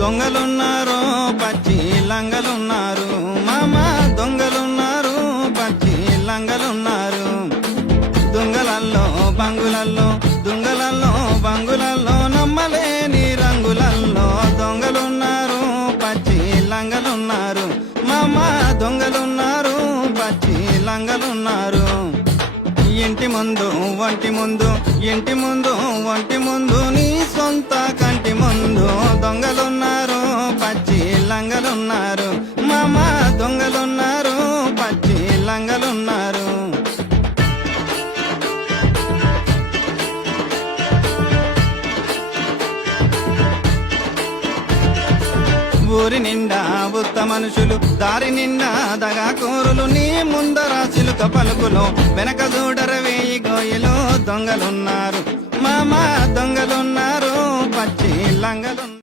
దొంగలున్నారు పచ్చి లంగలున్నారు మామ దొంగలున్నారు పచ్చి లంగలున్నారు దొంగలల్లో బంగులల్లో నమ్మలేని రంగులల్లో దొంగలున్నారు పచ్చి లంగలున్నారు మామ దొంగలున్నారు పచ్చి లంగలున్నారు ఇంటి ముందు ఒంటి ముందు నీ సొంత కంటి ముందు దొంగలున్నారు పచ్చి లంగలున్నారు మామ దొంగలున్నారు పచ్చి లంగలున్నారు ఊరి నిండా ఉత్త మనుషులు దారి నిండా దగాకోరులు నీ ముందర చిలుక పలుకులు వెనక చూడర వేయి గోయిలు దొంగలున్నారు మామ దొంగలున్నారు పచ్చి లంగలున్నారు